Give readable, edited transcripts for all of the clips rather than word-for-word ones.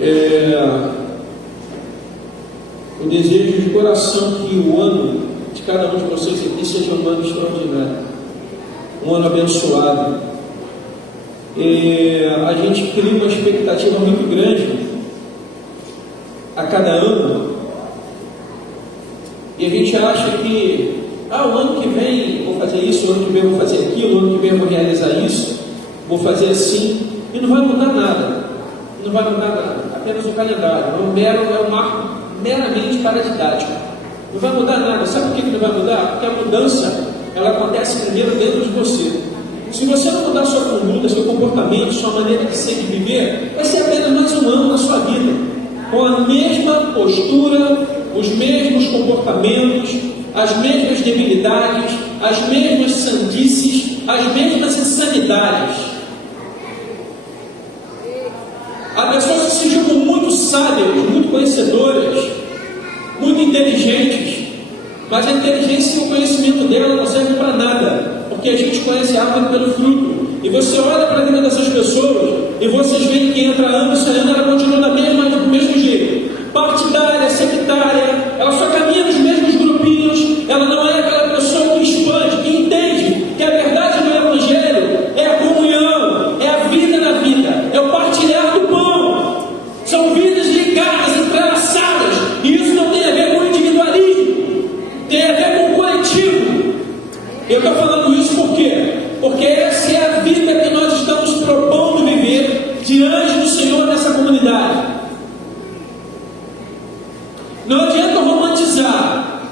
Eu desejo de coração que o ano de cada um de vocês aqui seja um ano extraordinário, um ano abençoado. A gente cria uma expectativa muito grande a cada ano, e a gente acha que o ano que vem vou fazer isso, o ano que vem vou fazer aquilo, o ano que vem vou realizar isso, vou fazer assim, e não vai mudar nada, não vai mudar nada, apenas o calendário, é um marco meramente paradidático, não vai mudar nada. Sabe por que não vai mudar? Porque a mudança, ela acontece primeiro dentro de você. Se você não mudar sua conduta, seu comportamento, sua maneira de ser e de viver, vai ser apenas mais um ano na sua vida, com a mesma postura, os mesmos comportamentos, as mesmas debilidades, as mesmas sandices, as mesmas insanidades. Há pessoas que se julgam muito sábias, muito conhecedoras, muito inteligentes, mas a inteligência e o conhecimento dela não servem para nada, porque a gente conhece a árvore pelo fruto. E você olha para a vida dessas pessoas e vocês veem que entra ano e sai ano, ela continua do mesmo jeito, partidária, sectária, ela só caminha nos mesmos grupinhos, ela não é aquela pessoa que expande, que entende que a verdade do Evangelho é a comunhão, é a vida na vida, é o partilhar do pão. São vidas ligadas, entrelaçadas, e isso não tem a ver com individualismo, tem a ver com o coletivo. Eu estou falando isso por quê? Porque essa é a vida que nós estamos propondo viver diante do Senhor nessa comunidade. Não adianta romantizar,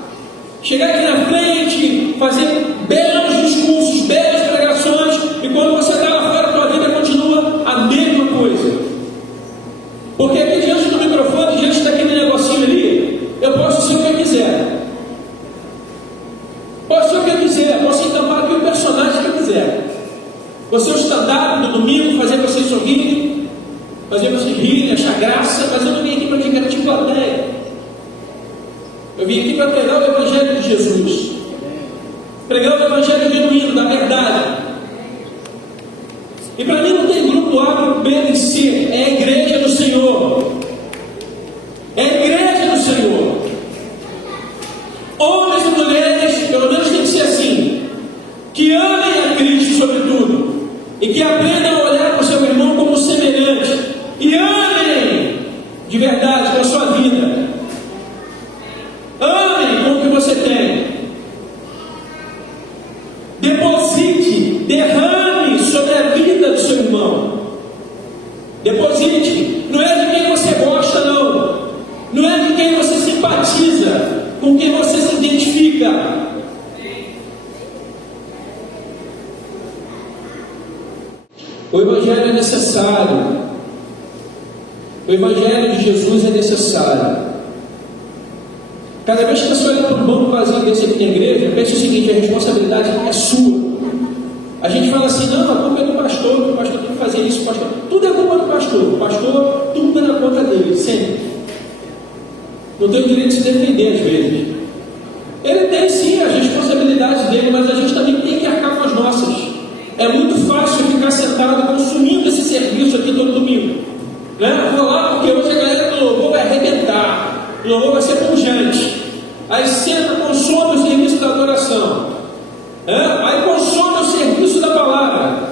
chegar aqui na frente, fazer belos discursos, belas pregações, e quando você está lá fora, a tua vida continua a mesma coisa. Porque aqui diante do microfone, diante daquele negocinho ali, eu posso ser o que eu quiser. Posso ser o que eu quiser, posso entampar aqui o personagem que eu quiser. Vou ser o stand-up do domingo, fazer vocês sorrirem, fazer vocês rirem, achar graça, mas eu não vim aqui para divertir plateia. Eu vim aqui para pregar o Evangelho de Jesus, pregar o Evangelho genuíno, da verdade. E para mim não tem grupo A, grupo B, nem C, é a igreja do Senhor. É a igreja do Senhor. Homens e mulheres, pelo menos tem que ser assim, que amem a Cristo sobretudo, e que aprendam a olhar para o seu irmão como semelhante, e amem de verdade com a sua vida. Amem com o que você tem. Deposite, derrame sobre a vida do seu irmão. Deposite. Não é de quem você gosta, não. Não é de quem você simpatiza, com quem você se identifica. O Evangelho é necessário. O Evangelho de Jesus é necessário. Cada vez que você olha para um banco vazio desse aqui na igreja, pense o seguinte: a responsabilidade é sua. A gente fala assim: não, a culpa é do pastor, o pastor tem que fazer isso, o pastor. Tudo é culpa do pastor. O pastor, tudo é na conta dele, sempre. Não tem o direito de se defender às vezes. Ele tem sim as responsabilidades dele, mas a gente também tem que arcar com as nossas. É muito fácil ficar sentado consumindo esse serviço aqui todo domingo, né? Vou lá porque hoje a galera do louvor vai arrebentar, o louvor vai ser pungente. Aí senta, consome o serviço da adoração, aí consome o serviço da palavra,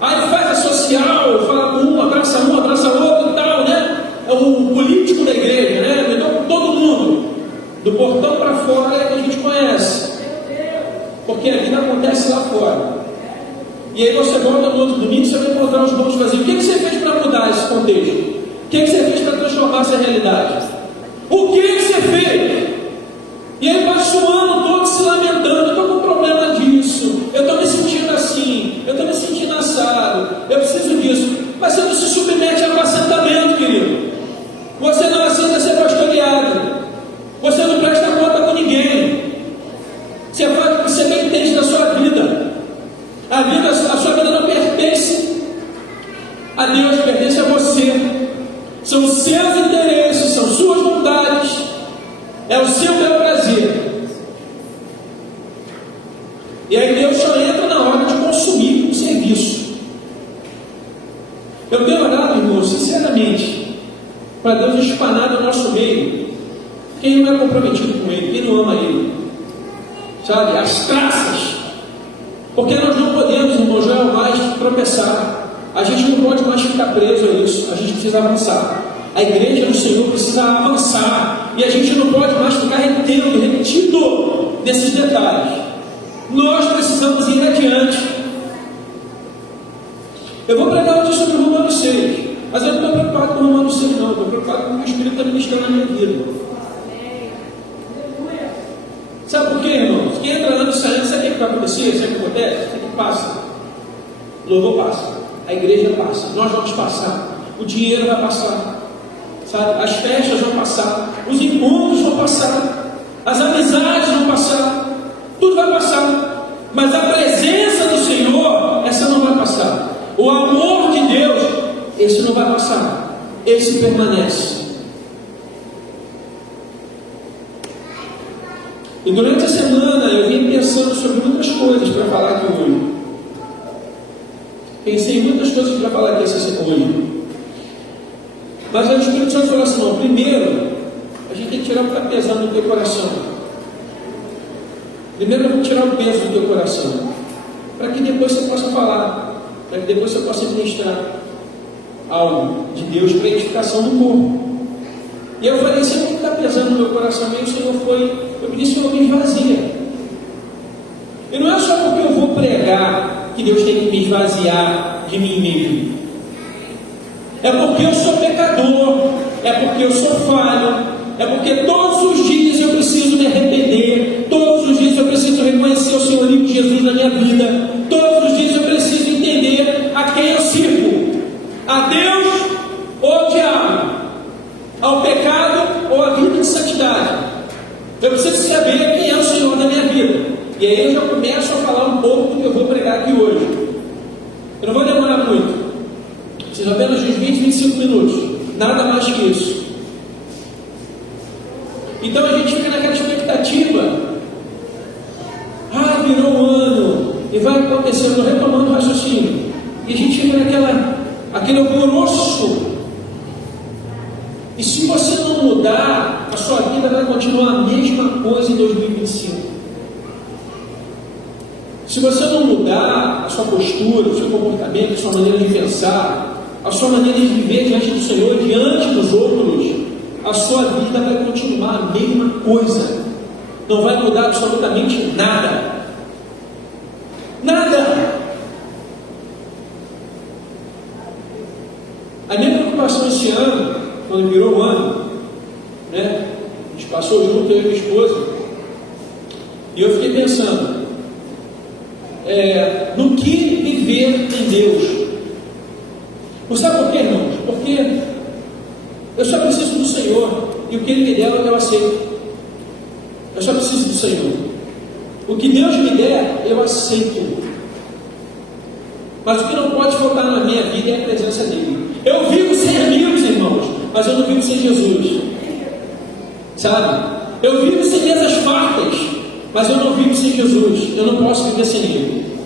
aí faz a social, fala com um, abraça outro e tal, né? É o político da igreja, né? Então todo mundo, do portão para fora, é que a gente conhece, porque a vida acontece lá fora. E aí você volta no outro domingo, você vai encontrar os bancos vazios. O que você fez para mudar esse contexto? O que você fez para transformar essa realidade? O que você fez? E aí passa o ano todo se lamentando: eu estou com problema disso, eu estou me sentindo assim, eu estou me sentindo assado, eu preciso disso. Mas você não se submete a apacentamento, querido. Você não aceita ser pastoreado. Você não presta conta com ninguém. Você faz o que você bem entende da sua vida. A sua vida não pertence a Deus, pertence a você. São seus interesses, são suas vontades, é o seu bel prazer. E aí Deus só entra na hora de consumir o serviço. Eu tenho orado, irmão, sinceramente, para Deus espanar do nosso meio quem não é comprometido com Ele, quem não ama Ele, sabe? As traças, porque nós não podemos, irmão Joel, mais tropeçar. A gente não pode mais ficar preso a isso, a gente precisa avançar. A igreja do Senhor precisa avançar, e a gente não pode mais ficar retido nesses detalhes. Nós precisamos ir adiante. Eu vou pregar hoje sobre o Romanos 6, mas eu não estou preocupado com o Romanos 6 não, estou preocupado com o que o Espírito está ministrando na minha vida. Sabe por quê, irmãos? Quem entra ano saindo, sabe o que vai acontecer? Sabe o que acontece? Sabe o que passa? O louvor passa, a igreja passa, nós vamos passar, o dinheiro vai passar, sabe? As festas vão passar, os encontros vão passar, as amizades vão passar, tudo vai passar, mas a presença do Senhor, essa não vai passar. O amor de Deus, esse não vai passar, esse permanece. E durante a semana eu vim pensando sobre muitas coisas para falar aqui hoje. Pensei em muitas coisas para falar aqui hoje. Mas o Espírito Santo falou assim: não, primeiro a gente tem que tirar o que está pesando no teu coração. Primeiro eu vou tirar o peso do teu coração, para que depois você possa falar, para que depois você possa ministrar algo de Deus para edificação do corpo. E eu falei: Senhor, o que está pesando no meu coração? E o Senhor eu pedi: Senhor, me esvazia. E não é só porque eu vou pregar que Deus tem que me esvaziar de mim mesmo. É porque eu sou pecador, é porque eu sou falho, é porque todos os dias eu preciso me arrepender, todos os dias eu preciso reconhecer o senhorio de Jesus na minha vida, todos os dias eu preciso entender a quem eu sirvo: a Deus ou ao diabo, ao pecado ou à vida de santidade. Eu preciso saber quem é o Senhor da minha vida. E aí eu já começo a falar um pouco do que eu vou pregar aqui hoje. Eu não vou demorar muito, preciso apenas de uns 20, 25 minutos, nada mais que isso. Então a gente fica naquela expectativa: virou um ano e vai acontecendo, retomando o raciocínio, e a gente fica aquele alvoroço. E se você não mudar, a sua vida vai continuar a mesma coisa em 2025. Se você não mudar a sua postura, o seu comportamento, a sua maneira de pensar, a sua maneira de viver diante do Senhor, diante dos outros, a sua vida vai continuar a mesma coisa. Não vai mudar absolutamente nada. Nada. A minha preocupação esse ano, quando virou um ano, né? A gente passou junto, eu e minha esposa, e eu fiquei pensando no que viver em Deus. Não sabe por quê, irmãos? Porque eu só preciso do Senhor, e o que Ele me der eu aceito. Eu só preciso do Senhor. O que Deus me der, eu aceito. Mas o que não pode faltar na minha vida é a presença dEle. Eu vivo sem amigos, irmãos, mas eu não vivo sem Jesus. Sabe? Eu vivo sem mesas fartas, mas eu não vivo sem Jesus. Eu não posso viver sem Ele.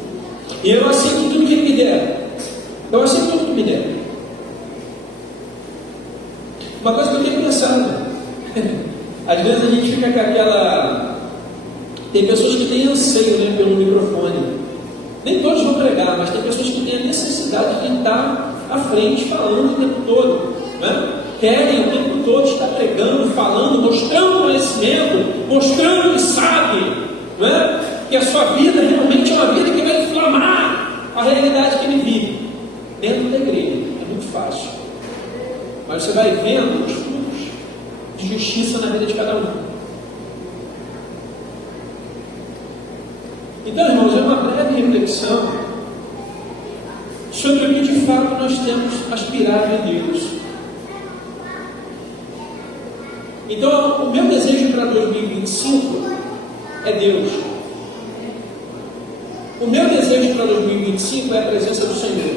E eu aceito tudo que Ele me der. Eu aceito tudo que me der. Uma coisa que eu tenho pensado, às vezes a gente fica com aquela... Tem pessoas que têm anseio, né, pelo microfone. Nem todos vão pregar, mas tem pessoas que têm a necessidade de estar à frente, falando o tempo todo, né? Querem o tempo todo estar pregando, falando, mostrando conhecimento, mostrando que sabe, né? Que a sua vida realmente é uma vida que vai inflamar a realidade que ele vive dentro da igreja. É muito fácil, mas você vai vendo os frutos de justiça na vida de cada um. Então, irmãos, é uma breve reflexão sobre o que de fato nós temos aspirado em Deus. Então, o meu desejo para 2025 é Deus. O meu desejo para 2025 é a presença do Senhor.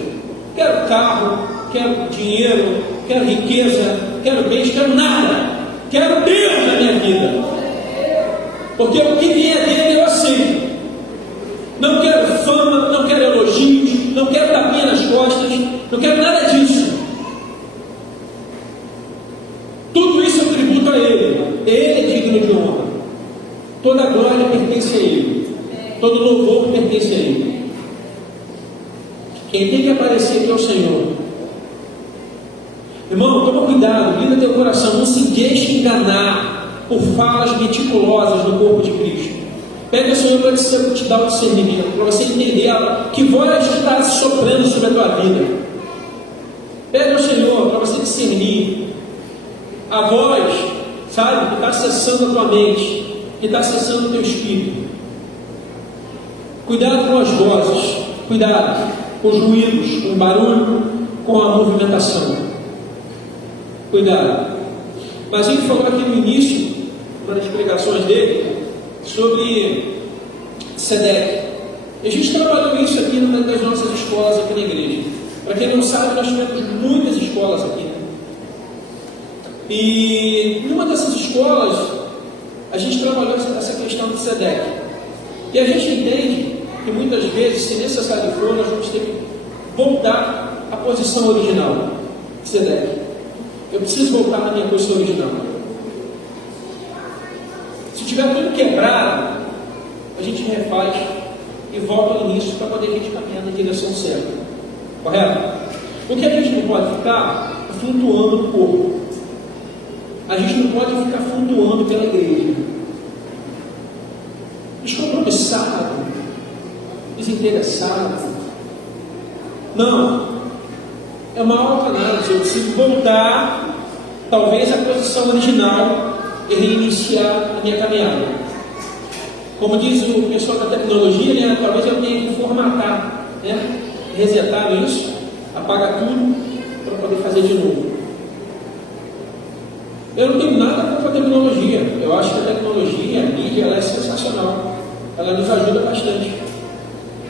Quero carro, quero dinheiro, quero riqueza, quero bens, quero nada. Quero Deus na minha vida. Porque o que vier dele eu aceito. Não quero fama, não quero elogios, não quero tapinha nas costas, não quero nada disso. Toda a glória pertence a Ele. Todo louvor pertence a Ele. Quem tem que aparecer aqui é o Senhor. Irmão, toma cuidado, blinda teu coração, não se deixe enganar por falas meticulosas no corpo de Cristo. Pede ao Senhor para te dar o discernimento, para você entender que voz está soprando sobre a tua vida. Pede ao Senhor para você discernir a voz, sabe, que está acessando a tua mente, que está acessando o teu espírito. Cuidado com as vozes, cuidado com os ruídos, com o barulho, com a movimentação. Cuidado. Mas ele falou aqui no início, uma das pregações dele, sobre SEDEC. E a gente trabalhou isso aqui numa das nossas escolas aqui na igreja. Para quem não sabe, nós tivemos muitas escolas aqui. E numa dessas escolas, a gente trabalhou essa questão do SEDEC. E a gente entende que muitas vezes, se necessário for, nós vamos ter que voltar à posição original do SEDEC. Eu preciso voltar na minha posição original. Se tiver tudo quebrado, a gente refaz e volta ao início para poder a gente caminhar na direção certa. Correto? O que a gente não pode ficar é flutuando no corpo. A gente não pode ficar flutuando pela igreja. Descompromissado, desinteressado. Não. É uma autoanálise. Eu preciso voltar, talvez, à posição original e reiniciar a minha caminhada. Como diz o pessoal da tecnologia, né? Talvez eu tenha que formatar, né? Resetar isso, apagar tudo para poder fazer de novo. Eu não tenho nada contra a tecnologia. Eu acho que a tecnologia, a mídia, ela é sensacional. Ela nos ajuda bastante.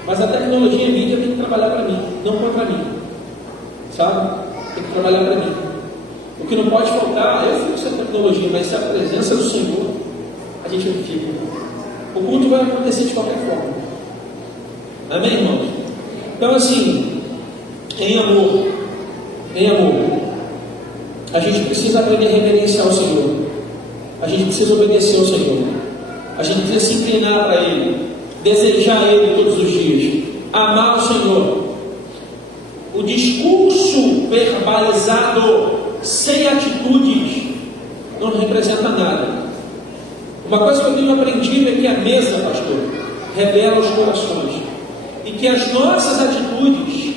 Mas a tecnologia e a mídia tem que trabalhar para mim, não contra mim. Sabe? Tem que trabalhar para mim. O que não pode faltar, eu fico sem tecnologia, mas se a presença do Senhor, a gente não fica. O culto vai acontecer de qualquer forma. Amém, irmãos? Então, assim, em amor, a gente precisa aprender a reverenciar o Senhor. A gente precisa obedecer ao Senhor. A gente precisa se inclinar para Ele, desejar Ele todos os dias, amar o Senhor. O discurso verbalizado sem atitudes não representa nada. Uma coisa que eu tenho aprendido é que a mesa, pastor, revela os corações. E que as nossas atitudes,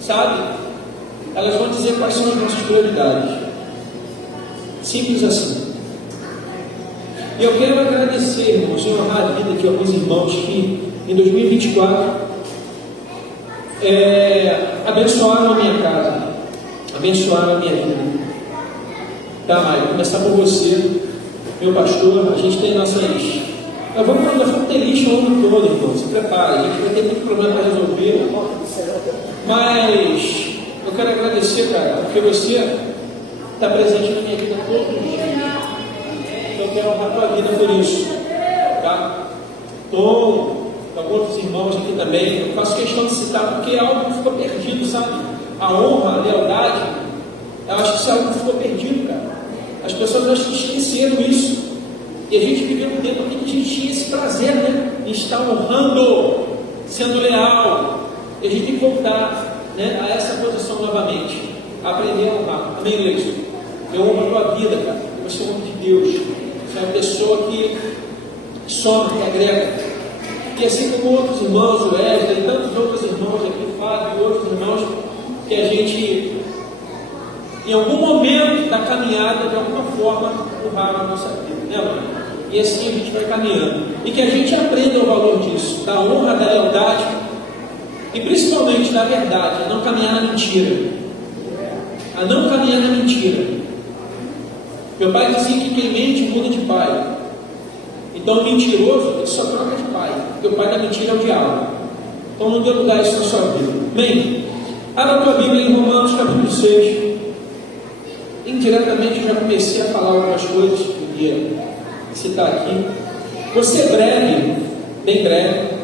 sabe, elas vão dizer quais são as nossas prioridades. Simples assim. E eu quero agradecer, irmãos, e honrar a vida de alguns irmãos que em 2024 abençoaram a minha casa, abençoaram a minha vida. Tá, Maio? Vou começar por você, meu pastor. A gente tem nossas. Nós vamos ter lixo o ano todo, irmão. Se prepara, a gente vai ter muito problema para resolver. Mas eu quero agradecer, cara, porque você está presente na minha vida todos os dias. Então eu quero honrar a tua vida por isso. Tá? Estou com outros irmãos aqui também. Eu faço questão de citar porque é algo que ficou perdido, sabe? A honra, a lealdade. Eu acho que isso é algo que ficou perdido, cara. As pessoas acho que esqueceram isso. E a gente viveu um tempo aqui que a gente tinha esse prazer, né? De estar honrando, sendo leal. E a gente tem que voltar, né, a essa posição novamente. Aprender a honrar. Amém, igreja? Eu honro a tua vida, cara. Você é um homem de Deus. Você é uma pessoa que soma, que agrega. E assim como outros irmãos, o Wesley, e tantos outros irmãos aqui, o Fábio e outros irmãos, que a gente, em algum momento da caminhada, de alguma forma, honraram a nossa vida, né, mano? E assim a gente vai caminhando. E que a gente aprenda o valor disso, da honra, da lealdade e principalmente da verdade, a não caminhar na mentira. A não caminhar na mentira. Meu pai dizia que quem mente muda de pai. Então o mentiroso, ele só troca de pai, porque o pai da mentira é o diabo. Então não dê lugar isso na sua vida. Amém? Abra a tua Bíblia em Romanos capítulo 6. Indiretamente eu já comecei a falar algumas coisas que eu queria citar aqui. Vou ser breve, bem breve.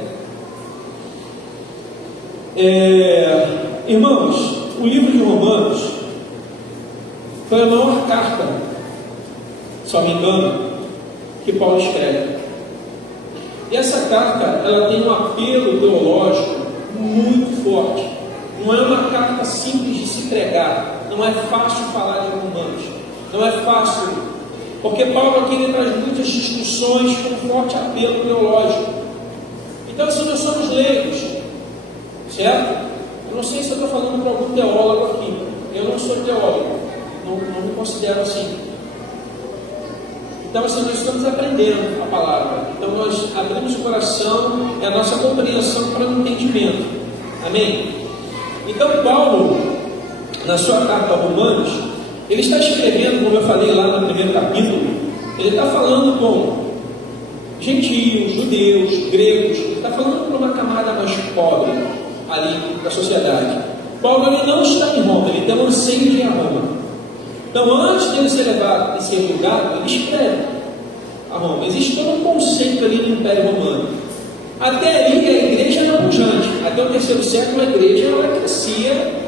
Irmãos, o livro de Romanos foi a maior carta, se não me engano, que Paulo escreve. E essa carta, ela tem um apelo teológico muito forte. Não é uma carta simples de se pregar. Não é fácil falar de Romanos. Não é fácil. Porque Paulo aqui ele traz muitas discussões com um forte apelo teológico. Então, assim, nós somos leigos, certo? Eu não sei se eu estou falando para algum teólogo aqui. Eu não sou teólogo. Não me considero assim. Então, assim, nós estamos aprendendo a palavra. Então, nós abrimos o coração e a nossa compreensão para o entendimento. Amém? Então, Paulo, na sua carta a Romanos, ele está escrevendo, como eu falei lá no primeiro capítulo, ele está falando com gentios, judeus, gregos, ele está falando para uma camada mais pobre ali da sociedade. Paulo ele não está em Roma, ele tem um anseio de ir a Roma. Então, antes de ele ser levado e ser julgado, ele escreve a Roma. Existe todo um conceito ali no Império Romano. Até ali, a igreja era pujante. Até o 3º século, a igreja ela crescia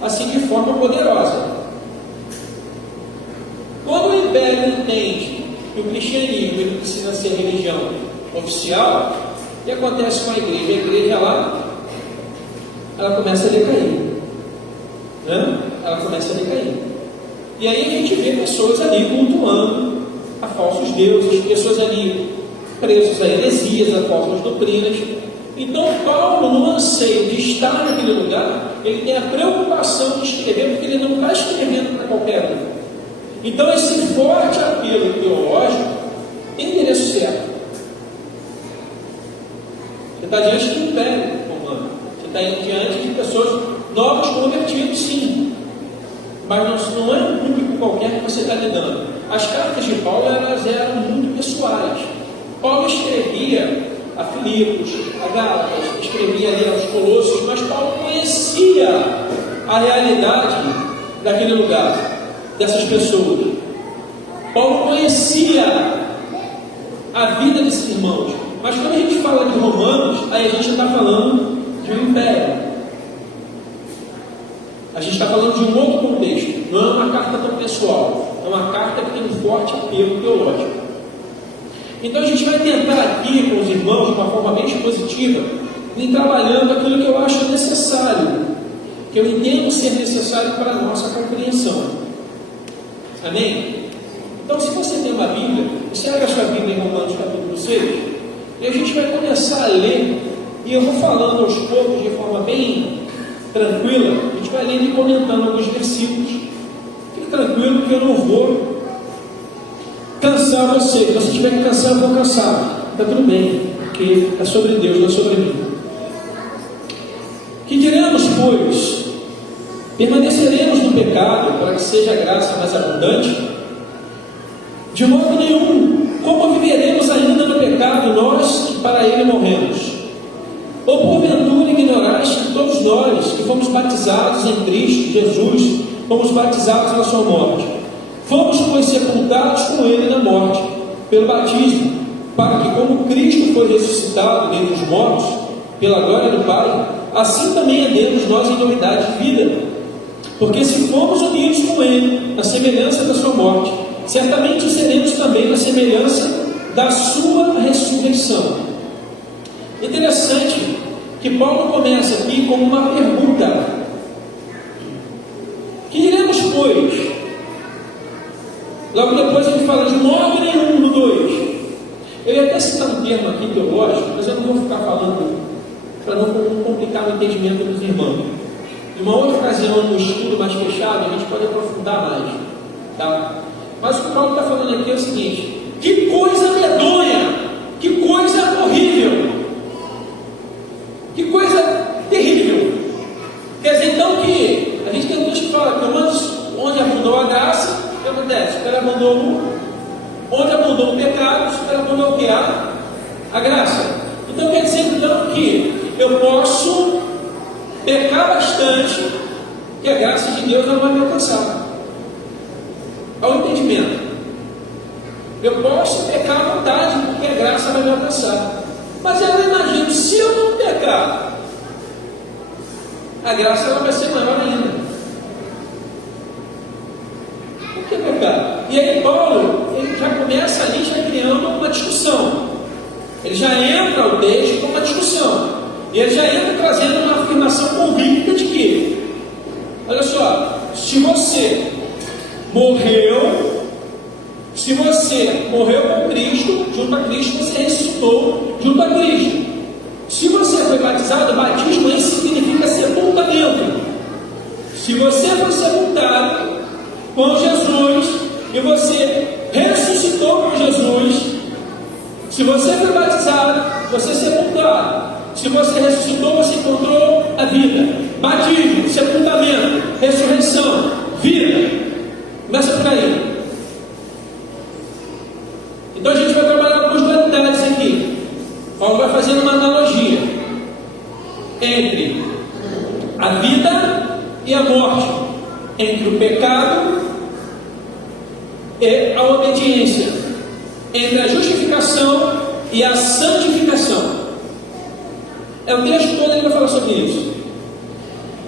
assim de forma poderosa. Quando o Império entende que o cristianismo ele precisa ser religião oficial, o que acontece com a igreja? A igreja lá, ela começa a decair. Né? Ela começa a decair. E aí a gente vê pessoas ali cultuando a falsos deuses, pessoas ali presos a heresias, a falsas doutrinas. Então Paulo, no anseio de estar naquele lugar, ele tem a preocupação de escrever, porque ele não está escrevendo para qualquer um. Então esse forte apelo teológico tem endereço certo. Você está diante do Império Romano, você está diante de pessoas novas convertidas, sim. Mas não é um público qualquer que você está lidando. As cartas de Paulo elas eram muito pessoais. Paulo escrevia a Filipos, a Gálatas, escrevia ali aos Colossos, mas Paulo conhecia a realidade daquele lugar, dessas pessoas. Paulo conhecia a vida desses irmãos. Mas quando a gente fala de Romanos, aí a gente está falando de um império. A gente está falando de um outro contexto. Não é uma carta tão pessoal. É uma carta que tem um forte apelo teológico. Então a gente vai tentar aqui com os irmãos, de uma forma bem expositiva, ir trabalhando aquilo que eu acho necessário, que eu entendo ser necessário para a nossa compreensão. Amém? Então, se você tem uma Bíblia, você abre a sua Bíblia em Romanos capítulo 6, e a gente vai começar a ler, e eu vou falando aos poucos de forma bem tranquila, a gente vai lendo e comentando alguns versículos. Fique tranquilo que eu não vou cansar você. Se você tiver que cansar, eu vou cansar. Está tudo bem, porque é sobre Deus, não é sobre mim. Que diremos, pois? Permaneceremos no pecado para que seja a graça mais abundante? De modo nenhum. Como viveremos ainda no pecado, nós que para ele morremos? Ou porventura ignoraste que todos nós que fomos batizados em Cristo Jesus, fomos batizados na sua morte? Fomos, pois, sepultados com ele na morte, pelo batismo, para que, como Cristo foi ressuscitado dentre os mortos, pela glória do Pai, assim também andemos nós em novidade de vida. Porque se fomos unidos com ele, na semelhança da sua morte, certamente o seremos também na semelhança da sua ressurreição. Interessante que Paulo começa aqui com uma pergunta. Que diremos, pois? Logo depois ele fala de modo nenhum no 2. Eu ia até citar um termo aqui teológico, mas eu não vou ficar falando para não complicar o entendimento dos irmãos. Em uma outra ocasião, no estudo mais fechado, a gente pode aprofundar mais. Tá? Mas o que Paulo está falando aqui é o seguinte: que coisa medonha, que coisa horrível, que coisa terrível. Quer dizer, então, que a gente tem duas que falam que onde abundou a graça, o que acontece? Ela abundou onde abundou o pecado, ela abundou o que? A graça. Então quer dizer então que eu posso pecar bastante, que a graça de Deus não vai me alcançar. Ao entendimento. Eu posso pecar à vontade, porque a graça vai me alcançar. Mas eu imagino, se eu não pecar, a graça ela vai ser maior ainda. Por que pecar? E aí Paulo, ele já começa ali já criando uma discussão. Ele já entra ao texto com uma discussão. E ele já entra trazendo uma afirmação convicta de que, olha só, se você morreu com Cristo, junto a Cristo, você ressuscitou junto a Cristo. Se você foi batizado, batismo isso significa sepultamento. Se você foi sepultado com Jesus e você ressuscitou com Jesus, se você foi batizado, você é sepultado. Se você ressuscitou, você encontrou a vida. Batismo, sepultamento, ressurreição, vida. Começa por aí. Então a gente vai trabalhar algumas dualidades aqui. Paulo vai fazendo uma analogia entre a vida e a morte, entre o pecado e a obediência, entre a justificação e a santificação. É o texto todo ele vai falar sobre isso.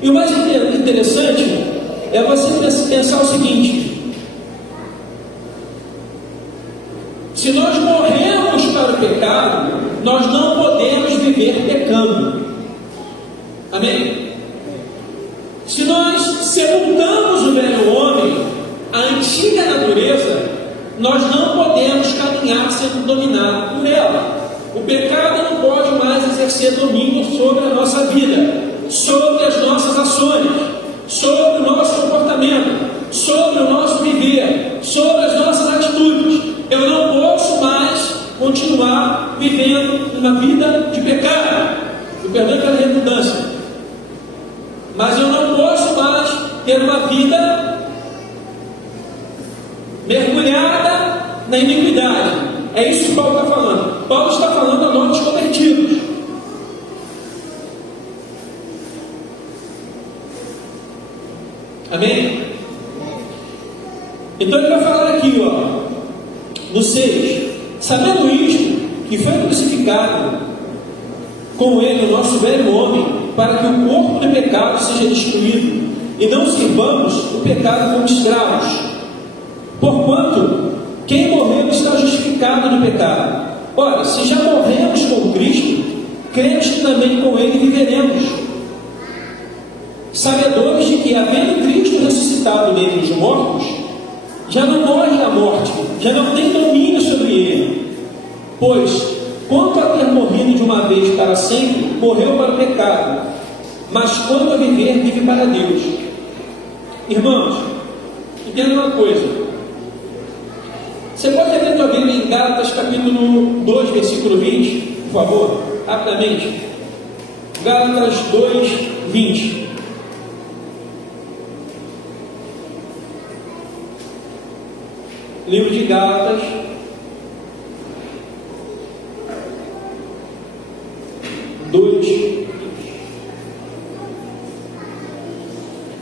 E o mais interessante é você pensar o seguinte: se nós morremos para o pecado, nós não podemos viver pecando. Amém? Se nós sepultamos o velho homem, a antiga natureza, nós não podemos caminhar sendo dominados por ela. O pecado não pode mais exercer domínio sobre a nossa vida, sobre as nossas ações, sobre o nosso comportamento, sobre o nosso viver, sobre as nossas atitudes. Eu não posso mais continuar vivendo uma vida de pecado. Me perdoe pela redundância, mas eu não posso mais ter uma vida mergulhada na iniquidade. É isso que Paulo está falando. Paulo está falando a novos convertidos. Amém? Então ele vai falar aqui, no 6: sabendo isto, que foi crucificado com ele o nosso velho homem, para que o corpo do pecado seja destruído, e não sirvamos o pecado como escravos. Porquanto quem morreu está justificado no pecado. Ora, se já morremos com Cristo, cremos que também com ele viveremos, sabedores de que, havendo Cristo ressuscitado dentre os mortos, já não morre a morte, já não tem domínio sobre ele. Pois, quanto a ter morrido de uma vez para sempre, morreu para o pecado, mas quanto a viver, vive para Deus. Irmãos, entenda uma coisa. Você pode ler a tua Bíblia em Gálatas capítulo 2, versículo 20, por favor, rapidamente. Gálatas 2, 20. Livro de Gálatas,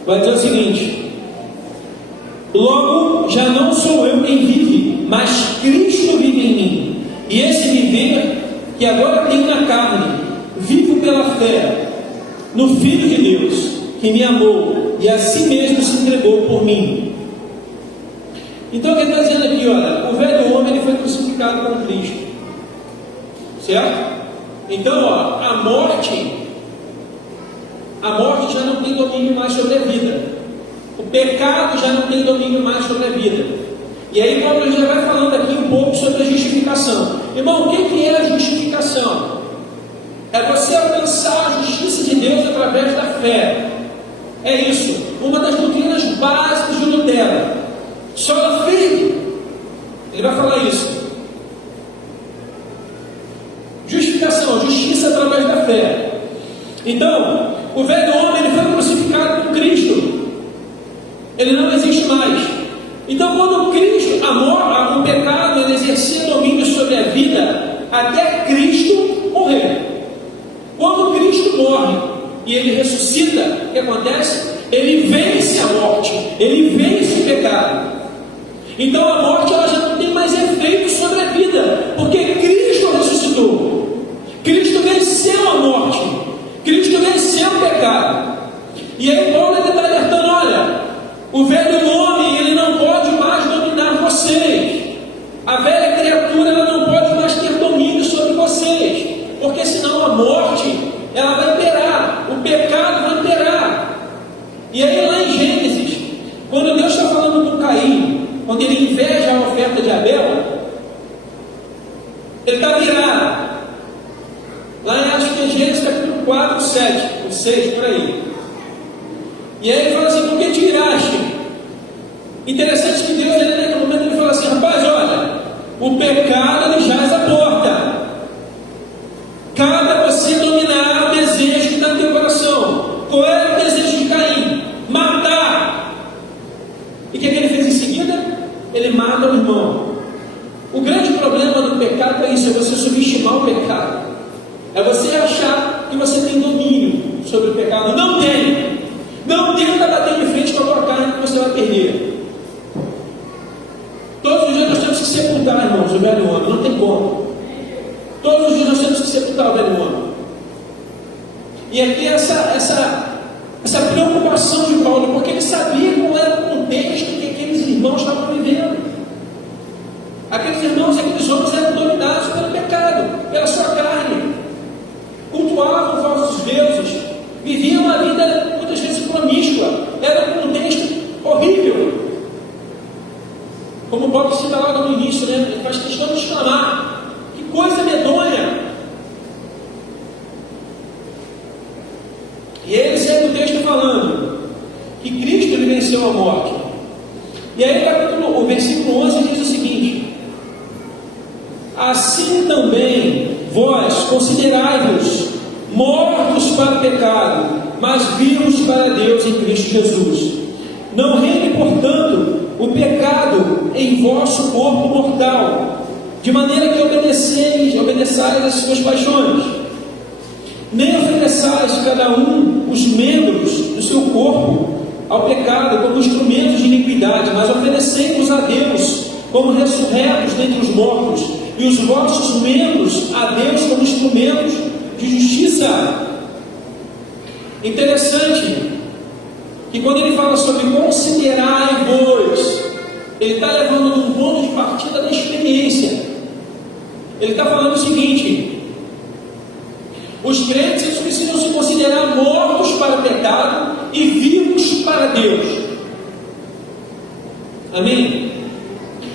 vai dizer o seguinte: logo já não sou eu quem vive, mas Cristo vive em mim. E esse viver que agora tenho na carne, vivo pela fé no Filho de Deus, que me amou e a si mesmo se entregou por mim. Então o que ele está dizendo aqui, olha, o velho homem ele foi crucificado com Cristo, certo? Então, a morte já não tem domínio mais sobre a vida. O pecado já não tem domínio mais sobre a vida. E aí Paulo já vai falando aqui um pouco sobre a justificação. Irmão, o que é a justificação? É você alcançar a justiça de Deus através da fé. É isso. Uma das doutrinas básicas de Lutero. Sola fide. Ele vai falar isso. Justificação, justiça através da fé. Então, o velho homem ele foi crucificado com Cristo. Ele não existe mais. Então, quando Cristo, o pecado, ele exercia domínio sobre a vida até Cristo morrer. Quando Cristo morre e ele ressuscita, o que acontece? Ele vence a morte, ele vence o pecado. Então a morte ela já não tem mais efeito sobre a vida, porque Cristo ressuscitou. Cristo venceu a morte, Cristo venceu o pecado. E aí Paulo está alertando: olha, o velho homem ele não pode mais dominar vocês. A velha criatura ela não pode mais ter domínio sobre vocês. quando ele inveja a oferta de Abel, ele está virado. Lá em Atos de Gênesis, capítulo 4, 7, ou 6, por aí. E aí ele fala assim: por que tiraste? Interessante que Deus, ele, naquele momento, ele fala assim: rapaz, olha, o pecado ele jaz à porta. Cabe a você dominar o desejo que está no teu coração. Qual era o desejo de Caim? Matar. E o que ele fez em seguida? Ele mata o irmão. O grande problema do pecado é isso: é você subestimar o pecado. É você achar que você tem domínio sobre o pecado. Não tem. Não tenta bater de frente com a tua carne, que você vai perder. Todos os dias nós temos que sepultar, irmãos, o velho homem. Não tem como. Todos os dias nós temos que sepultar o velho homem. E aqui essa preocupação de Paulo, porque ele sabia qual era o contexto que aqueles irmãos estavam vivendo. Aqueles irmãos e aqueles homens eram dominados pelo pecado, pela sua carne. Cultuavam falsos deuses, viviam uma vida muitas vezes promíscua. Era um contexto horrível. Como o Paulo cita logo no início, né? Ele faz questão de exclamar: que coisa medonha! E ele segue o texto falando que Cristo ele venceu a morte. E aí o versículo 11 diz o seguinte: assim também vós considerai-vos mortos para o pecado, mas vivos para Deus em Cristo Jesus. Não reine, portanto, o pecado em vosso corpo mortal, de maneira que obedeçais às suas paixões. Nem ofereçais cada um os membros do seu corpo ao pecado como instrumentos de iniquidade, mas oferecei-vos a Deus como ressurretos dentre os mortos, e os vossos membros a Deus como instrumentos de justiça. Interessante que quando ele fala sobre considerai-vos, ele está levando um ponto de partida da experiência. Ele está falando o seguinte: os crentes eles precisam se considerar mortos para o pecado e vivos para Deus. Amém?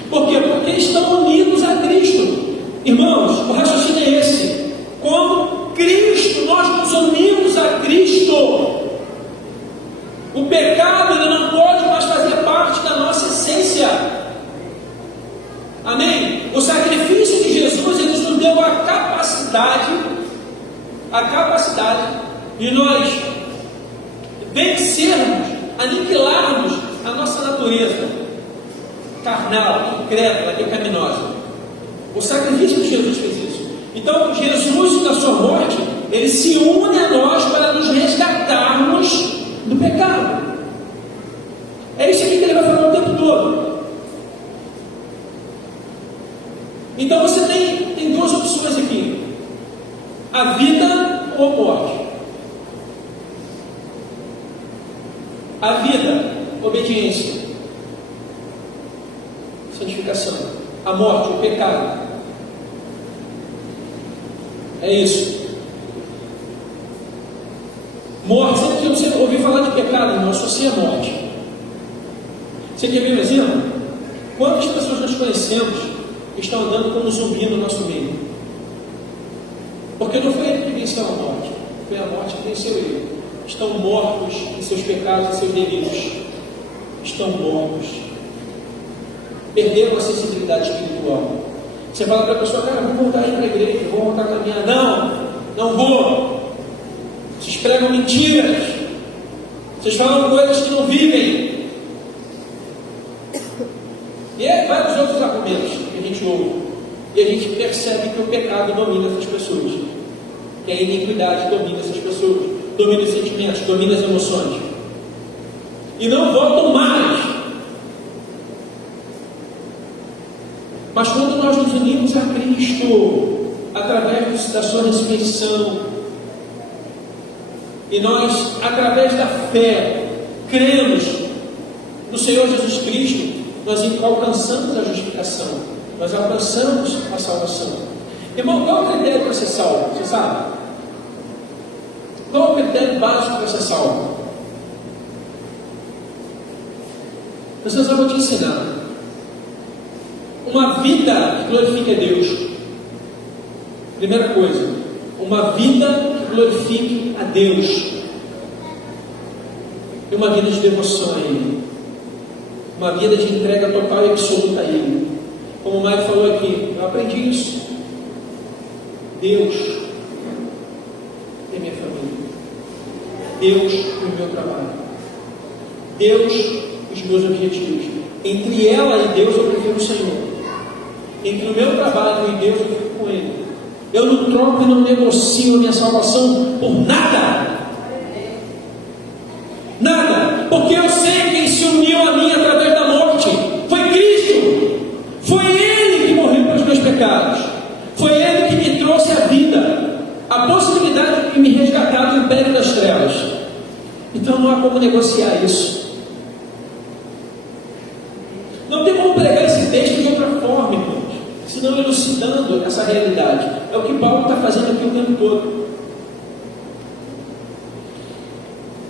Por quê? Porque estão unidos a Cristo. Irmãos, o raciocínio é esse: como Cristo, nós nos unimos a Cristo. O pecado ele não pode mais fazer parte da nossa essência. Amém? O sacrifício de Jesus ele nos deu a capacidade de nós vencermos, aniquilarmos a nossa natureza carnal, incrédula, pecaminosa. O sacrifício de Jesus fez isso. Então Jesus, na sua morte, ele se une a nós para nos resgatarmos do pecado. É isso que ele vai falar o tempo todo. Então você tem duas opções aqui: a vida ou a morte. A vida, obediência, santificação. A morte, o pecado. É isso. Morte, sempre que você ouvir falar de pecado, irmão, associa a morte. Você quer ver um exemplo? Quantas pessoas nós conhecemos que estão andando como zumbi no nosso meio? Porque não foi ele que venceu a morte, foi a morte que venceu ele. Estão mortos em seus pecados e seus delitos. Estão mortos. Perderam a sensibilidade espiritual. Você fala para a pessoa: cara, vou voltar aí para a igreja, vou voltar a caminhar. Não vou. Vocês pregam mentiras. Vocês falam coisas que não vivem. E aí vários outros argumentos que a gente ouve. E a gente percebe que o pecado domina essas pessoas. Que a iniquidade domina essas pessoas. Domina os sentimentos, domina as emoções. E não voltam mais. Mas quando nós nos unimos a Cristo, através da sua ressurreição, e nós, através da fé, cremos no Senhor Jesus Cristo, nós alcançamos a justificação, nós alcançamos a salvação. Irmão, qual é o critério para ser salvo? Você sabe? Qual é o critério básico para ser salvo? Mas eu vou te ensinar. uma vida que glorifique a Deus. Primeira coisa, uma vida que glorifique a Deus. E uma vida de devoção a Ele. Uma vida de entrega total e absoluta a Ele. Como o Mário falou aqui, eu aprendi isso. Deus é minha família. Deus é o meu trabalho. Deus os meus objetivos. Entre ela e Deus eu prefiro o Senhor. Entre o meu trabalho e Deus eu fico com Ele. Eu não troco e não negocio a minha salvação por nada. Nada. Porque eu sei quem se uniu a mim através da morte. Foi Cristo. Foi Ele que morreu pelos meus pecados. Foi Ele que me trouxe a vida. A possibilidade de me resgatar do império das trevas. Então não há como negociar isso. Não tem como pregar esse texto de outra forma, irmãos, senão elucidando essa realidade. É o que Paulo está fazendo aqui o tempo todo.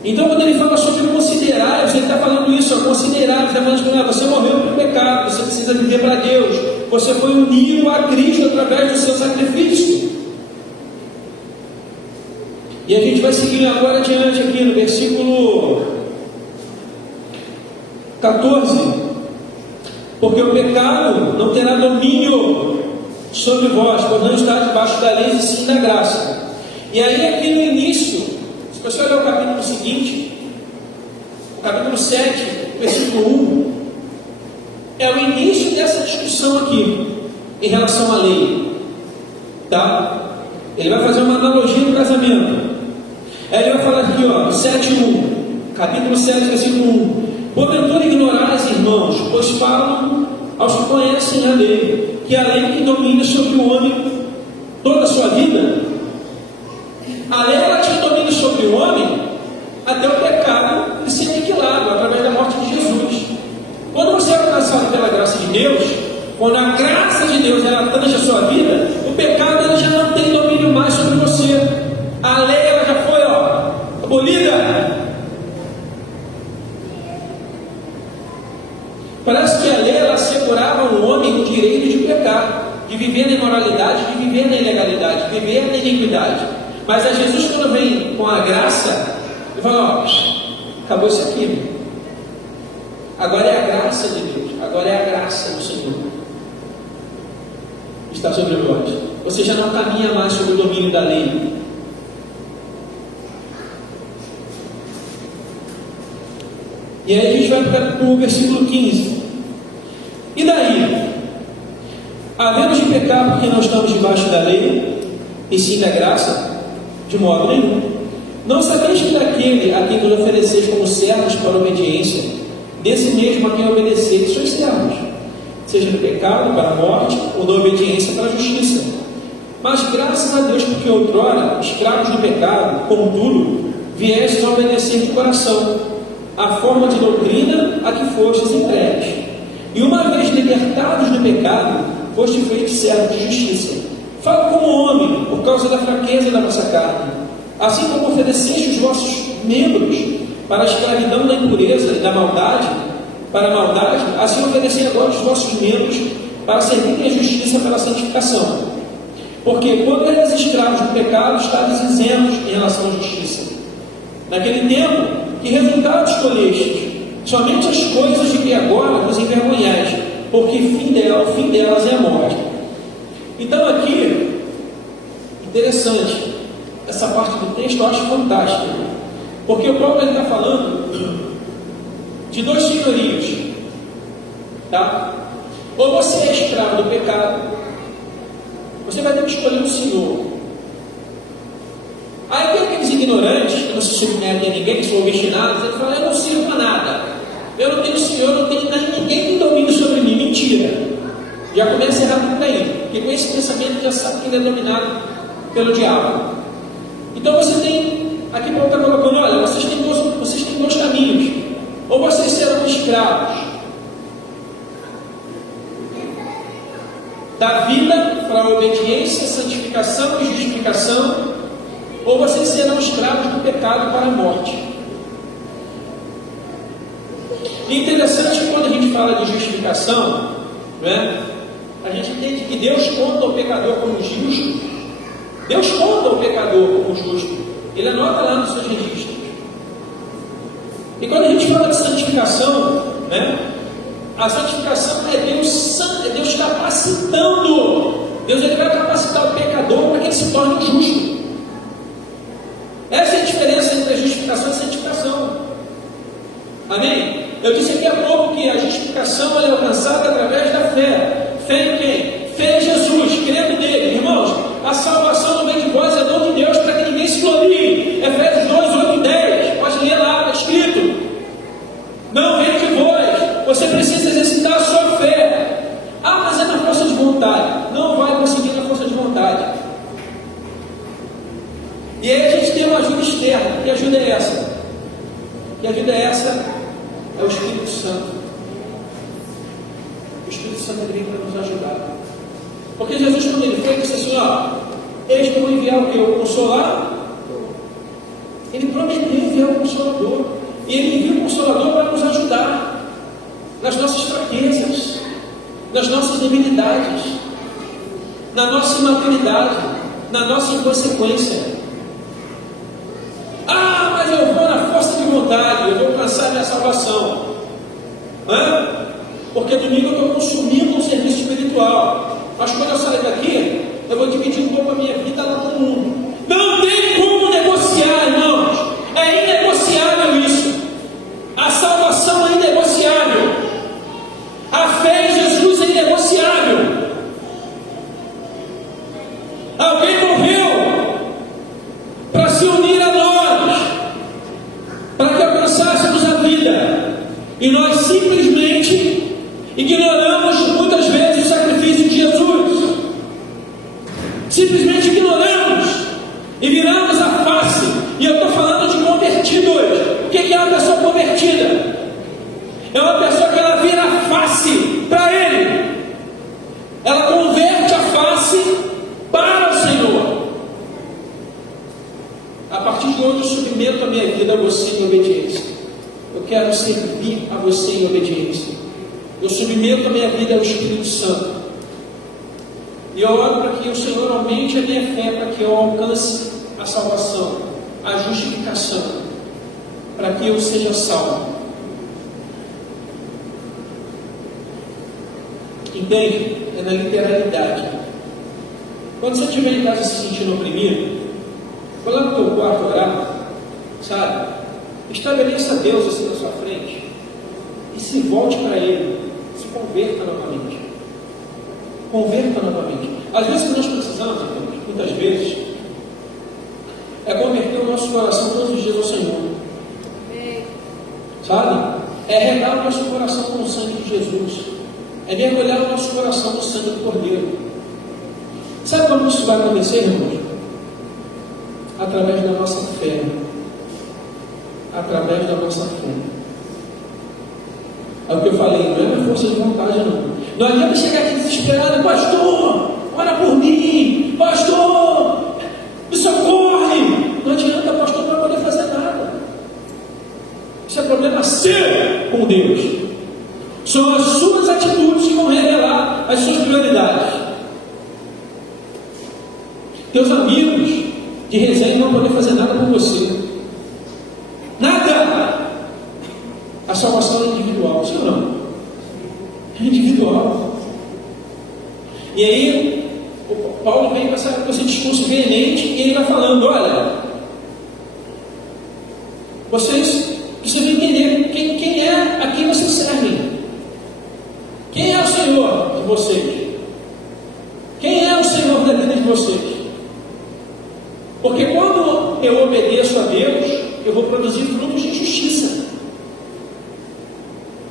Então, quando ele fala sobre considerar, ele está falando isso, considerar, ele está falando assim, você morreu pelo pecado, você precisa viver para Deus, você foi unido a Cristo através do seu sacrifício. E a gente vai seguir agora adiante aqui no versículo 14. Porque o pecado não terá domínio sobre vós, pois não está debaixo da lei, e sim da graça. E aí aqui no início, se você olhar o capítulo seguinte, o capítulo 7, versículo 1, é o início dessa discussão aqui, em relação à lei. Tá? Ele vai fazer uma analogia do casamento. Aí ele vai falar aqui, ó, 7:1, capítulo 7, versículo 1. Porventura ignorais, irmãos, pois falam aos que conhecem a lei, que a lei que domina sobre o homem toda a sua vida. A lei ela tinha domínio sobre o homem até o pecado ser aniquilado através da morte de Jesus. Quando você é alcançado pela graça de Deus, quando a graça de Deus ela tange a sua vida, o pecado ele já não tem domínio mais sobre você. A lei ela já foi abolida. Parece que a lei ela assegurava ao homem o direito de pecar, de viver na imoralidade, de viver na ilegalidade, de viver na iniquidade. Mas a Jesus, quando vem com a graça, ele fala: acabou isso aqui, meu. Agora é a graça de Deus, agora é a graça do Senhor que está sobre nós. Você já não caminha mais sob o domínio da lei. E aí a gente vai para o versículo 15. E daí? Havemos de pecar porque não estamos debaixo da lei, e sim da graça? De modo nenhum. Não sabeis que daquele a quem vos ofereceis como servos para a obediência, desse mesmo a quem obedeceis sois servos, seja do pecado para a morte, ou da obediência para a justiça. Mas graças a Deus, porque outrora, escravos do pecado, contudo, viestes a obedecer de coração a forma de doutrina a que fostes entregues. E uma vez libertados do pecado, fostes feitos servos de justiça. Falo como homem, por causa da fraqueza da vossa carne. Assim como ofereceste os vossos membros para a escravidão da impureza e da maldade, para a maldade, assim oferecei agora os vossos membros para servirem a justiça pela santificação. Porque quando eres escravos do pecado, estáis isentos em relação à justiça. Naquele tempo, que resultado escolhestes? Somente as coisas de que agora vos envergonhais, porque o fim delas é a morte. Então aqui, interessante, essa parte do texto eu acho fantástica, porque o Paulo está falando de dois senhorios, tá? Ou você é escravo do pecado, você vai ter que escolher um senhor. Aí tem aqueles ignorantes que não se submetem a ninguém, que são obstinados, ele fala: eu não sirvo para nada, eu não tenho senhor, eu não tenho ninguém que domine sobre mim. Mentira. Já começa errado por aí, porque com esse pensamento já sabe que ele é dominado pelo diabo. Então você tem, aqui Paulo está colocando: olha, vocês têm dois caminhos. Ou vocês serão escravos da vida para a obediência, santificação e justificação, ou vocês serão escravos do pecado para a morte. E interessante que quando a gente fala de justificação, né, a gente entende que Deus conta o pecador como justo. Deus conta o pecador como justo. Ele anota lá nos seus registros. E quando a gente fala de santificação, né? A santificação é Deus capacitando. Deus ele vai capacitar o pecador para que ele se torne justo. Essa é a diferença entre a justificação e a santificação. Amém? Eu disse aqui há pouco que a justificação é alcançada através da fé. Fé em quem? Fé em Jesus, crendo nele. Irmãos, a salvação não vem de vós, é dom de Deus para que ninguém se glorie. Efésios 2, 8 e 10. Pode ler lá, está escrito. Não vem de vós. Você precisa exercitar a sua fé. Ah, mas é na força de vontade. Não vai conseguir na força de vontade. E aí a gente tem uma ajuda externa. Que ajuda é essa? Que ajuda é essa? É o Espírito Santo. O Espírito Santo vem para nos ajudar. Porque Jesus, quando ele foi, disse assim: ó, eles vão enviar o que? O Consolador. Ele prometeu enviar o Consolador. E ele envia o Consolador para nos ajudar nas nossas fraquezas, nas nossas debilidades, na nossa imaturidade, na nossa inconsequência. Ah, mas eu vou na força de vontade, eu vou alcançar minha salvação. Porque domingo eu estou consumindo um serviço espiritual. Mas quando eu sair daqui, eu vou dividir um pouco a minha vida lá no mundo. Não tem como negociar, irmãos. É inegociável isso. A salvação é inegociável. A fé em Jesus é inegociável. Alguém morreu para se unir a nós, para que alcançássemos a vida. E nós simplesmente ignoramos muitas vezes o sacrifício de Jesus. Simplesmente ignoramos e viramos a face. E eu estou falando de convertido hoje. O que é uma pessoa convertida? É uma pessoa que ela vira a face para Ele. Ela converte a face para o Senhor. A partir de hoje eu submeto a minha vida a você em obediência. Eu quero servir a você em obediência. Eu submeto a minha vida ao Espírito Santo. E eu oro para que o Senhor aumente a minha fé, para que eu alcance a salvação, a justificação, para que eu seja salvo. Entende? É na literalidade. Quando você estiver em casa se sentindo oprimido, vai lá no teu quarto orar, sabe? Estabeleça Deus assim na sua frente e se volte para Ele. Se converta novamente. Converta novamente. Às vezes que nós precisamos, muitas vezes, é converter o nosso coração todos os dias ao Senhor. Sabe? É regar o nosso coração com o sangue de Jesus. É mergulhar o nosso coração no sangue do Cordeiro. Sabe como isso vai acontecer, irmãos? Através da nossa fé. Através da nossa fé. É o que eu falei, não é na força de vontade, não. Não adianta chegar aqui desesperado: pastor, ora por mim, pastor, me socorre. Não adianta, pastor, não vai poder fazer nada. Isso é problema seu com Deus. São as suas atitudes que vão revelar as suas prioridades. Teus amigos de resenha não vão poder fazer nada por você. Nada. A salvação é individual, sim ou não? É individual. E aí, o Paulo vem com esse discurso veemente e ele vai falando: olha, vocês precisam entender quem é a quem vocês servem. Quem é o Senhor de vocês? Quem é o Senhor da vida de vocês? Porque quando eu obedeço a Deus, eu vou produzir frutos de justiça.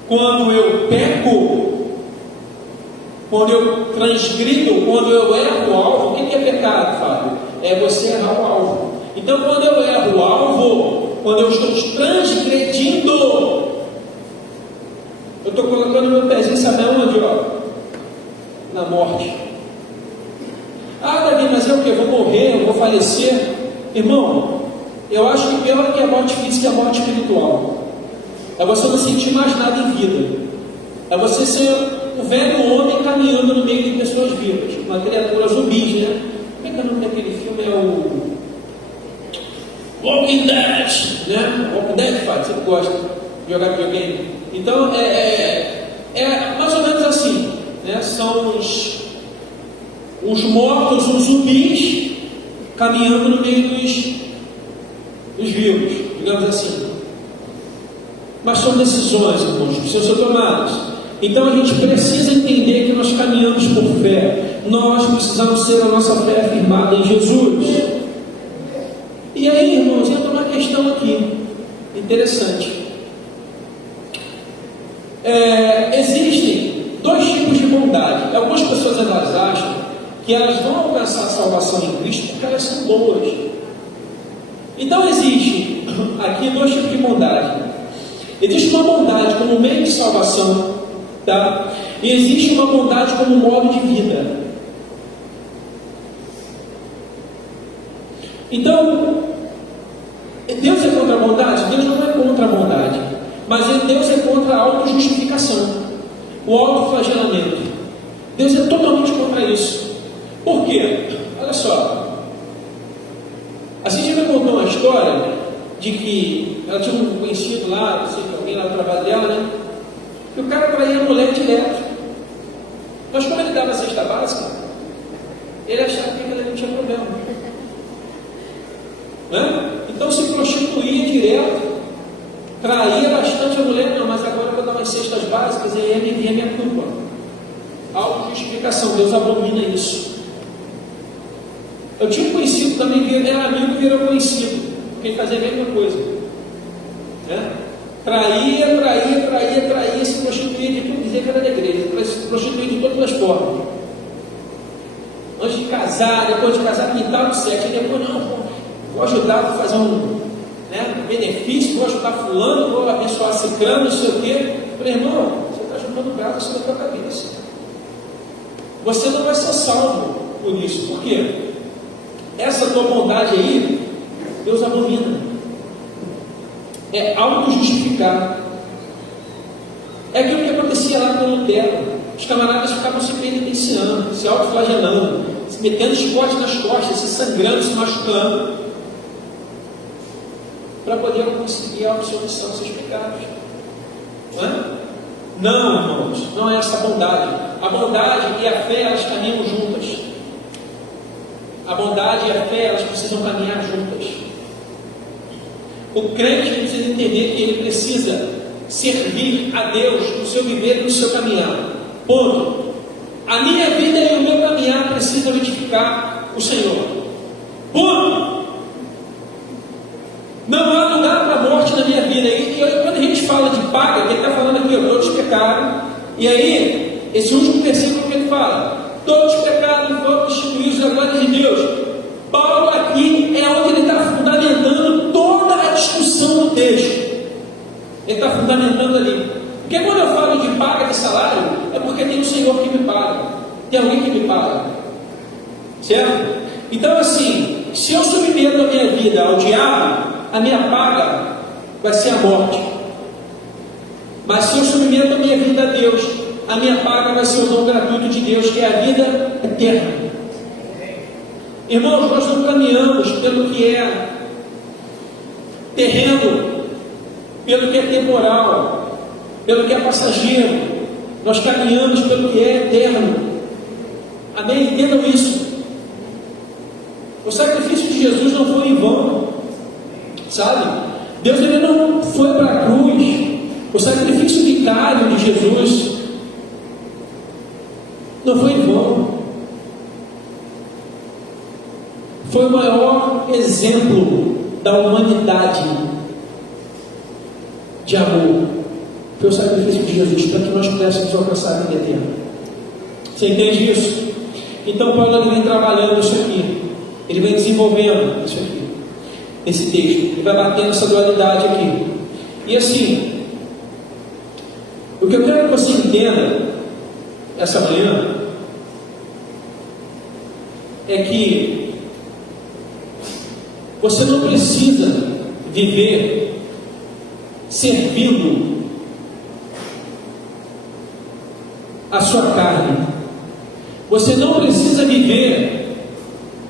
Quando eu peco, quando eu transgrido, quando eu erro o alvo, o que é pecado, Fábio? É você errar o alvo. Então, quando eu erro o alvo, quando eu estou transgredindo, eu estou colocando meu pezinho, sabe onde? Ó? Na morte. Ah, Davi, mas é o que? Eu vou morrer, eu vou falecer. Irmão, eu acho que pior que a morte física é a morte espiritual. É você não sentir mais nada em vida. É você ser o velho homem caminhando no meio de pessoas vivas, uma criatura zumbis, né? Como é que é o nome daquele filme? É o Walking Dead, né? Walking Dead, faz, você gosta de jogar videogame? Então, é mais ou menos assim, né? São os mortos, os zumbis, caminhando no meio dos vivos, digamos assim. Mas são decisões, irmãos, que precisam ser tomadas. Então a gente precisa entender que nós caminhamos por fé. Nós precisamos ter a nossa fé afirmada em Jesus. E aí, irmãos, entra uma questão aqui, interessante. Existem dois tipos de bondade. Algumas pessoas elas acham que elas vão alcançar a salvação em Cristo porque elas são boas. Então existe aqui dois tipos de bondade. Existe uma bondade como meio de salvação, tá? E existe uma bondade como modo de vida. Então, Deus é contra a bondade? Deus não é contra a bondade, mas Deus é contra a autojustificação, o autoflagelamento. Deus é totalmente contra isso. Por quê? Olha só, a Cintia me contou uma história de que ela tinha um conhecido lá, não sei se alguém lá no trabalho dela, né? Que o cara traía a mulher direto. Mas como ele dava a cesta básica, ele achava que ele não tinha problema. Né? Então se prostituía direto, traía bastante a mulher, não, mas agora eu vou dar umas cestas básicas e aí ele via minha culpa. Autojustificação, Deus abomina isso. Eu tinha um conhecido também que era amigo e virou conhecido. Quem fazia a mesma coisa, né? Traía, se prostituía de tudo, dizia que era da igreja, se prostituía de todas as formas. Antes de casar, depois de casar, quintal de sete, e depois não, vou ajudar, vou fazer um benefício, vou ajudar fulano, vou abençoar ciclano, não sei o quê. Eu falei, irmão, você está jogando gato sobre a tua cabeça. Você não vai ser salvo por isso. Por quê? Essa tua bondade aí, Deus abomina. É auto-justificar. É aquilo que acontecia lá com Lutero. Os camaradas ficavam se penitenciando, se autoflagelando, se metendo chicote nas costas, se sangrando, se machucando, para poder conseguir a absolvição dos seus pecados. Não é? Não, irmãos, não é essa a bondade. A bondade e a fé, elas caminham juntas. A bondade e a fé, elas precisam caminhar juntas. O crente precisa entender que ele precisa servir a Deus no seu viver e no seu caminhar. Ponto. A minha vida e o meu caminhar precisam edificar o Senhor. Ponto. Não há lugar para a morte na minha vida. E quando a gente fala de paga, que ele está falando aqui, todos pecaram. E aí, esse último versículo que ele fala, todos pecaram e foram destituídos da glória de Deus. Paulo aqui é onde ele está fundamentando toda a discussão do texto. Ele está fundamentando ali. Porque quando eu falo de paga de salário, é porque tem um Senhor que me paga. Tem alguém que me paga. Certo? Então assim, se eu submeto a minha vida ao diabo, a minha paga vai ser a morte. Mas se eu submeto a minha vida a Deus, a minha paga vai ser o dom gratuito de Deus, que é a vida eterna. Irmãos, nós não caminhamos pelo que é terreno, pelo que é temporal, pelo que é passageiro. Nós caminhamos pelo que é eterno. Amém? Entendam isso. O sacrifício de Jesus não foi em vão, sabe? Deus ele não foi para a cruz. O sacrifício vicário de Jesus não foi em vão. Foi o maior exemplo da humanidade de amor. Foi o sacrifício de Jesus para que nós pudéssemos alcançar a vida eterna. Você entende isso? Então Paulo ele vem trabalhando isso aqui. Ele vem desenvolvendo isso aqui. Esse texto. Ele vai batendo essa dualidade aqui. E assim, o que eu quero que você entenda essa manhã é que você não precisa viver servindo a sua carne. Você não precisa viver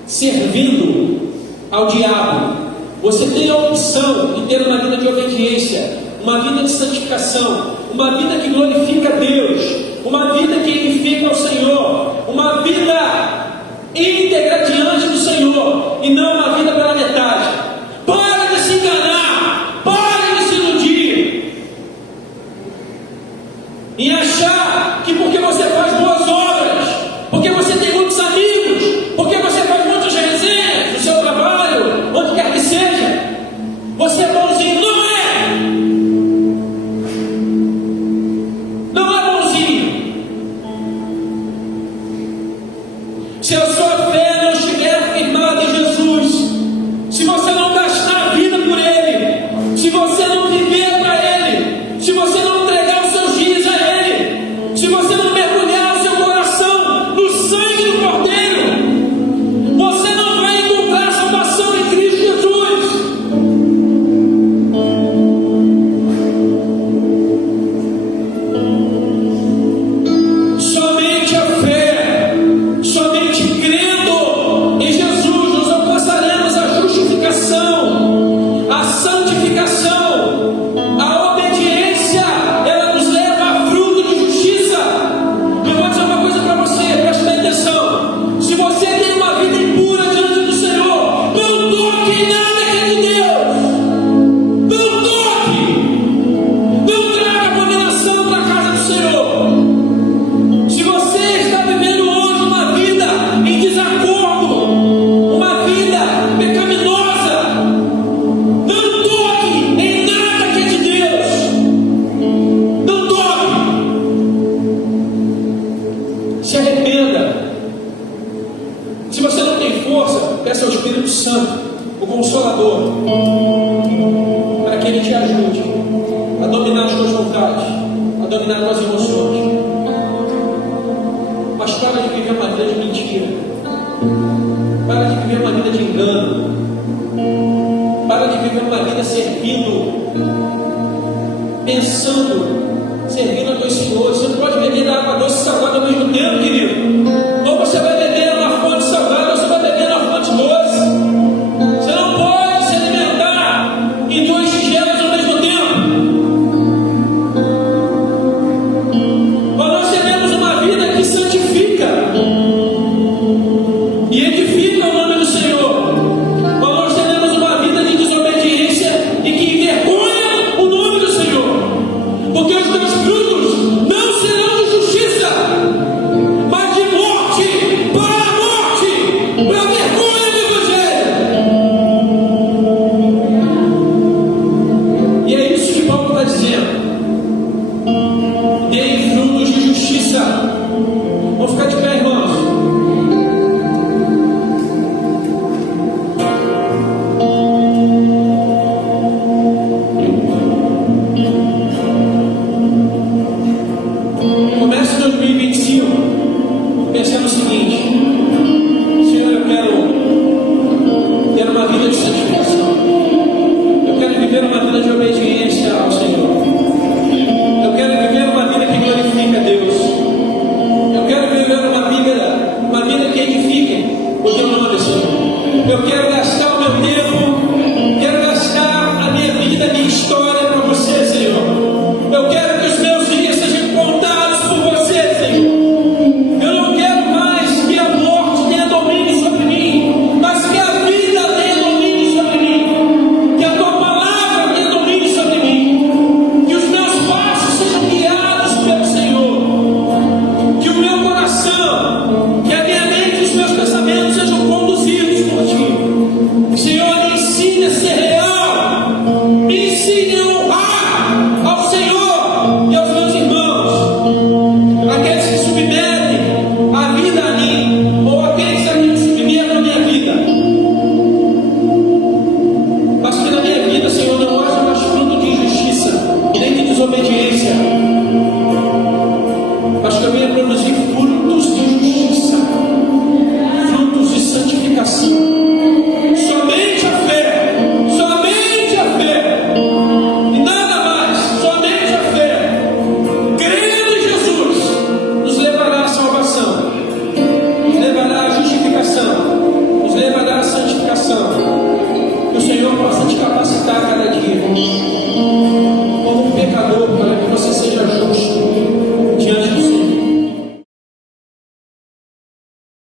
servindo ao diabo. Você tem a opção de ter uma vida de obediência, uma vida de santificação, uma vida que glorifica a Deus, uma vida que edifica ao Senhor, uma vida íntegra diante do Senhor, e não uma vida pela metade. Pare de se enganar, pare de se iludir e achar que porque você faz boas obras, porque você tem muitos amigos, porque você faz muitas resenhas no seu trabalho, onde quer que seja, você é bonzinho. Não é! Não é bonzinho. Se a sua fé não estiver firmada em Jesus, se você não gastar a vida por Ele, se você não viver para Ele, se você não entregar os seus dias a Ele, se você não mergulhar o seu coração no sangue do Cordeiro, você não vai encontrar salvação em Cristo Jesus. Somente a fé, somente crendo em Jesus, nós alcançaremos a justificação, a santificação, a obediência. Ela nos leva a fruto de justiça. Eu vou dizer uma coisa para você, preste bem atenção. Se você tem uma vida impura diante do Senhor, não toque em nada que é de Deus. Não toque. Não traga abominação para a casa do Senhor. Se você está vivendo hoje uma vida em desacordo, uma vida pecaminosa, não toque em nada que é de Deus. Não toque. Se arrependa. Se você não tem força, peça ao Espírito Santo, o Consolador, para que Ele te ajude a dominar as tuas vontades, a dominar as tuas emoções. Mas para de viver uma vida de mentira, para de viver uma vida de engano, para de viver uma vida servindo, pensando, servindo a dois senhores,